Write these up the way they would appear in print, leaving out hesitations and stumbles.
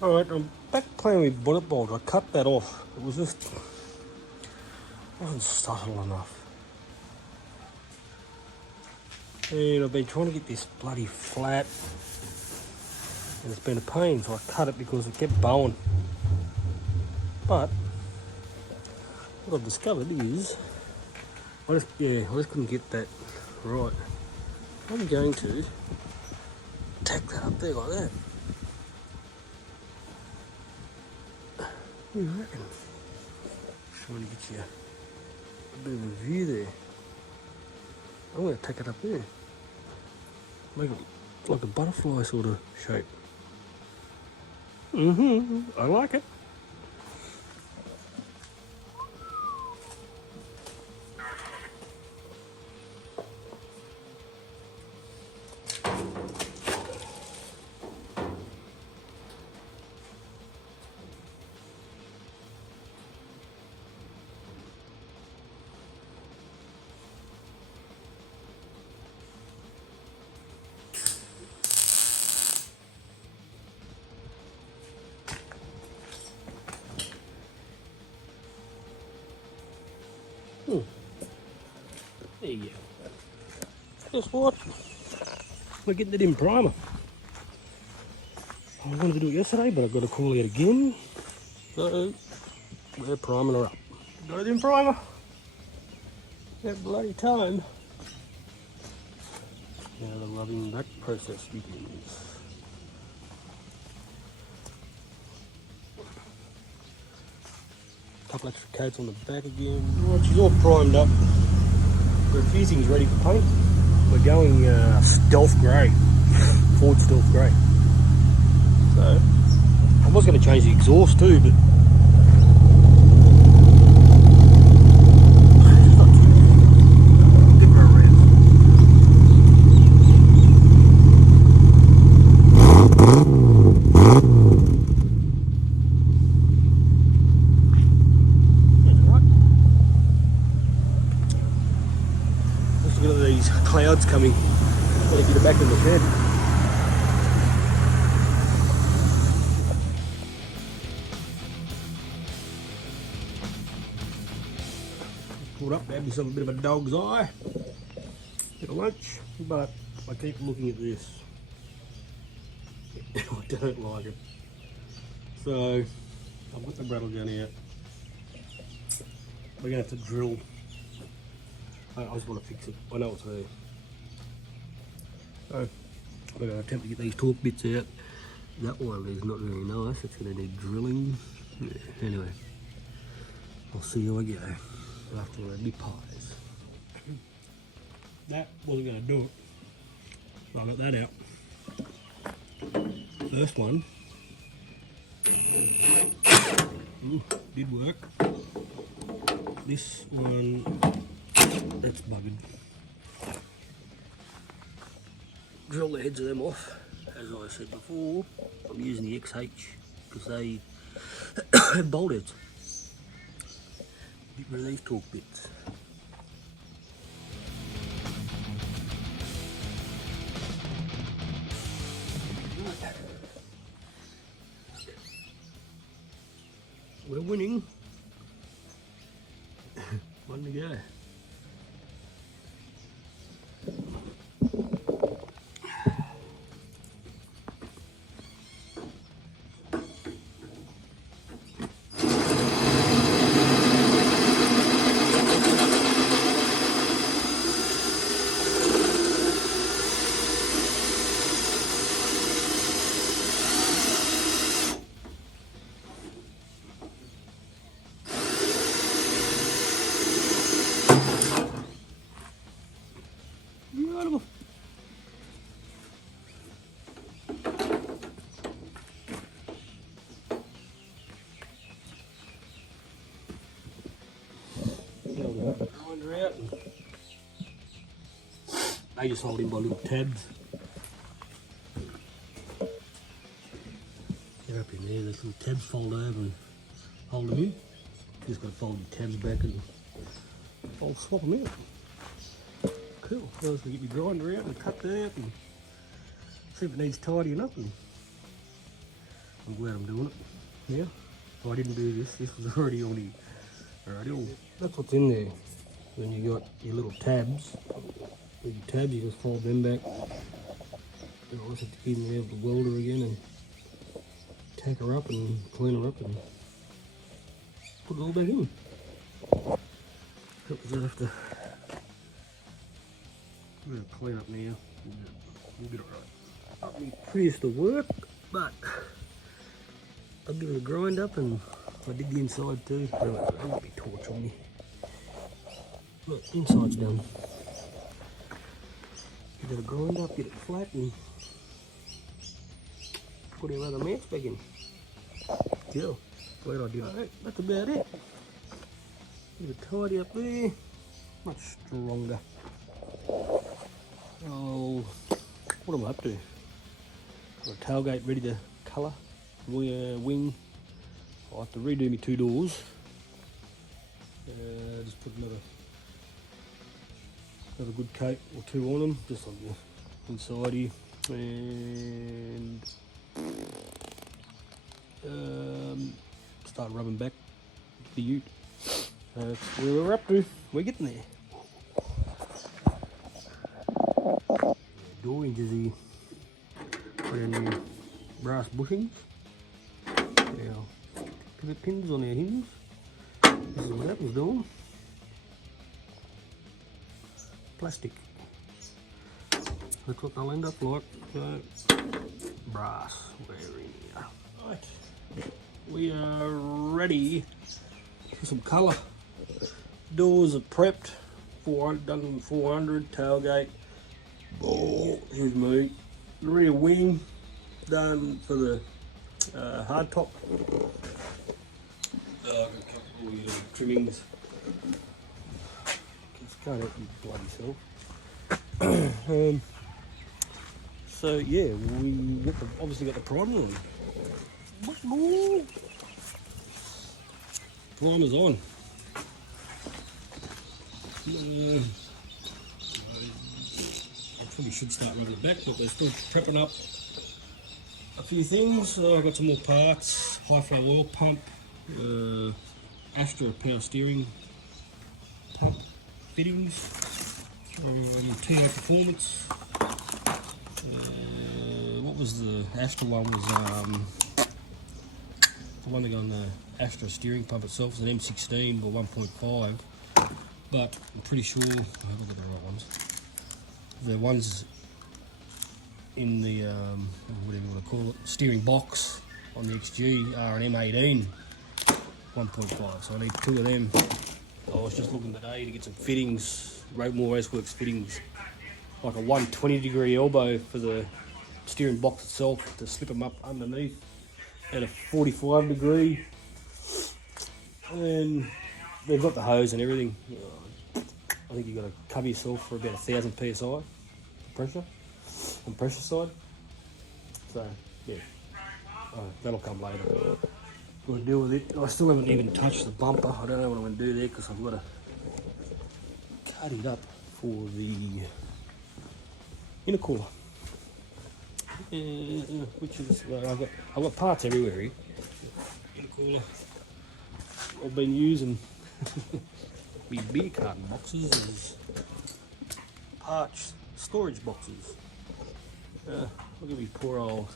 Alright, I'm back playing with bonnet bulbs. I cut that off. It was just, wasn't subtle enough. And I've been trying to get this bloody flat, and it's been a pain, so I cut it because it kept bowing. But what I've discovered is, I just couldn't get that right. I'm going to tack that up there like that. What do you reckon? Trying to get you a bit of a view there. I'm going to tack it up there. Make it like a butterfly sort of shape. I like it. There you go. Guess what? We're getting it in primer. I wanted to do it yesterday, but I've got to call it again. So, we're priming her up. Got it in primer. That bloody time. Now the rubbing back process begins. Couple extra coats on the back again. Right, she's all primed up. Got a few things ready for paint. We're going stealth grey, Ford stealth grey. So I was going to change the exhaust too, but give her a rev. Just looking at these clouds coming. Gotta get it back in the shed. Pulled up, had myself a bit of a dog's eye. Bit of lunch, but I keep looking at this. I don't like it. So I've got the rattle gun out. We're gonna have to drill. I just want to fix it. I know it's there. So we're going to attempt to get these torque bits out. That one is not very nice. It's going to need drilling. Yeah, anyway, I'll see how I go after I do pies. That wasn't going to do it. So I got that out. First one. Ooh, did work. This one, that's buggered. Drill the heads of them off. As I said before, I'm using the XH because they have bolt heads. Get rid of these torque bits. Right. We're winning. One to go. Beautiful. Grinder out. They just hold in by little tabs. They're up in there. Those little tabs fold over and hold them in. Just got to fold your tabs back and I'll swap them out. Cool. Now let's get your grinder out and cut that and see if it needs tidying up. And I'm glad I'm doing it. Yeah. If I didn't do this, this was already that's what's in there. Then you got your little tabs. With your tabs, you just fold them back. And I'll have to keep them out of the welder again and tack her up and clean her up and put it all back in. Just have to clean up now. We'll get it right. Not my prettiest of work, but I'll give it a grind up, and I did the inside too. I won't be torch on me. Look, inside's done. Give it a grind up, get it flat, and put our other mats back in. Yeah, glad I did it. Alright, that's about it. Give it a tidy up there. Much stronger. Oh, what am I up to? Got a tailgate ready to colour. Wing. I'll have to redo my 2 doors. Just put another good coat or 2 on them, just on the inside here, and start rubbing back the ute. That's where we're up to. We're getting there. Door hinges here. Brand new brass bushings. Now, pivot pins on our hinges. This is what that was doing. Plastic. That's what they'll end up like. So, brass. We're in here. Right. We are ready for some colour. Doors are prepped. 400, done 400 tailgate. Oh, here's me. Rear wing done for the hard top. Got a couple of little trimmings. Just can't help you bloody self. So yeah, we obviously got the primer on. Primer's on. Probably should start rubbing it back, but they're still prepping up a few things. I've got some more parts, high flow oil pump, Astra power steering pump fittings, TI Performance. What was the Astra one? Was the one that got on the Astra steering pump itself is an M16 or 1.5, but I'm pretty sure I haven't got the right ones. The ones in the whatever you want to call it, steering box on the XG are an M18 1.5, so I need 2 of them. I was just looking today to get some fittings, more Raceworks fittings, like a 120-degree elbow for the steering box itself to slip them up underneath, and a 45-degree, and they've got the hose and everything. I think you've got to cover yourself for about 1,000 psi pressure on pressure side. So yeah, that'll come later. Got to deal with it. I still haven't even touched the bumper. I don't know what I'm going to do there because I've got to cut it up for the intercooler. Which is I've got parts everywhere here. Intercooler. I've been using. Me beer carton boxes as parts storage boxes. Look at me poor old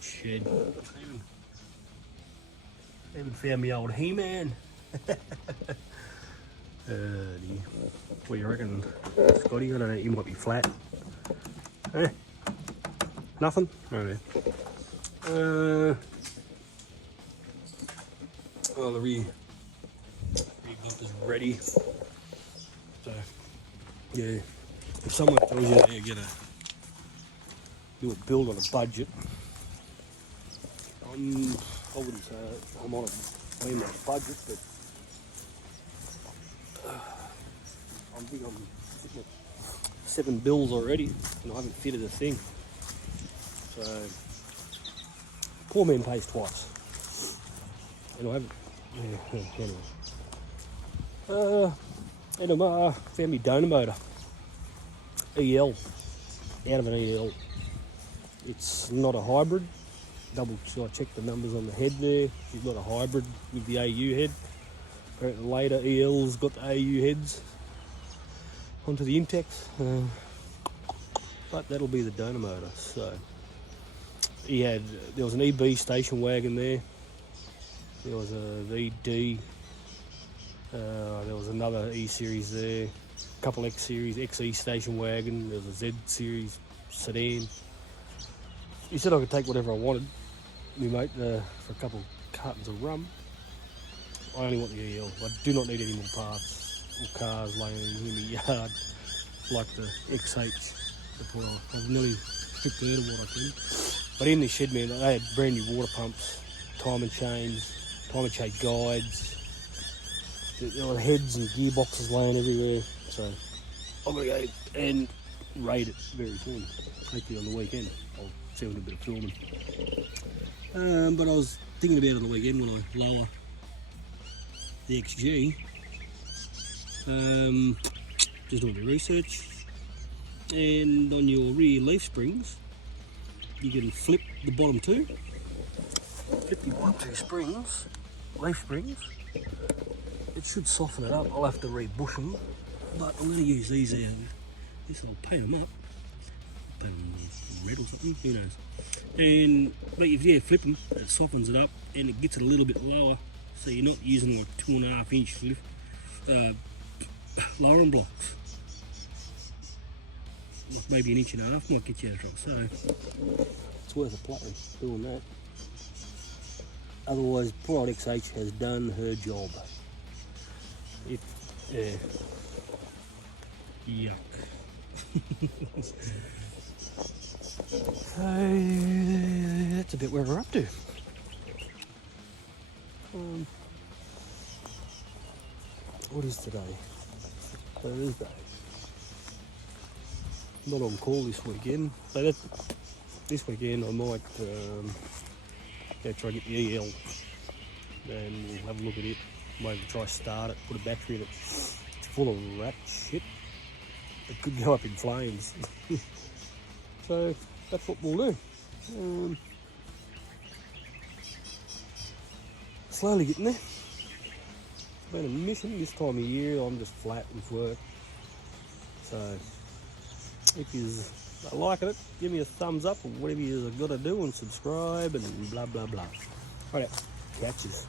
shed. Even found me old He-Man. What do you reckon, Scotty? I don't know, you might be flat. Nothing? Oh, yeah. Oh, the rear bumper's ready. So, yeah, if someone tells you that you're gonna do a build on a budget, I wouldn't say I'm on a budget, but I think I'm sitting at 7 bills already, and I haven't fitted a thing. So, poor man pays twice, and I haven't. Yeah, anyway. NMR found me donor motor. EL, out of an EL. It's not a hybrid. So I checked the numbers on the head there. She's got a hybrid with the AU head. Apparently later EL's got the AU heads onto the Intex. But that'll be the donor motor. So there was an EB station wagon there. There was a VD. There was another E series there. A couple X series, XE station wagon. There was a Z series sedan. He said I could take whatever I wanted. We mate for a couple cartons of rum. I only want the EL. I do not need any more parts or cars laying in my yard like the XH. I've nearly stripped it out of what I can. But in this shed, man, they had brand new water pumps, timing chains guides. There were heads and gearboxes laying everywhere. So I'm going to go and raid it very soon. Hopefully on the weekend. I'll see a little bit of filming. But I was thinking about it on the weekend when I lower the XG. Just doing a bit of research. And on your rear leaf springs, you can flip the bottom two. Flip your bottom two springs, leaf springs. It should soften it up. I'll have to re-bush them, but I'm going to use these out. This will paint them up. Paint them red or something, who knows. But if you flip them, it softens it up and it gets it a little bit lower. So you're not using like 2.5 inch lowering blocks. Maybe 1.5 inches might get you out of trouble. So it's worth a play doing that. Otherwise, poor old XH has done her job. Yuck. So that's a bit where we're up to. What is today? Thursday. Not on call this weekend, so this weekend I might go try and get the EL and we'll have a look at it. Maybe try start it, put a battery in it. It's full of rat shit. It could go up in flames. So that's what we'll do. Slowly getting there. It's been a mission this time of year. I'm just flat with work. So if you liking it, give me a thumbs up or whatever you've got to do and subscribe and blah blah blah. Alright, catches.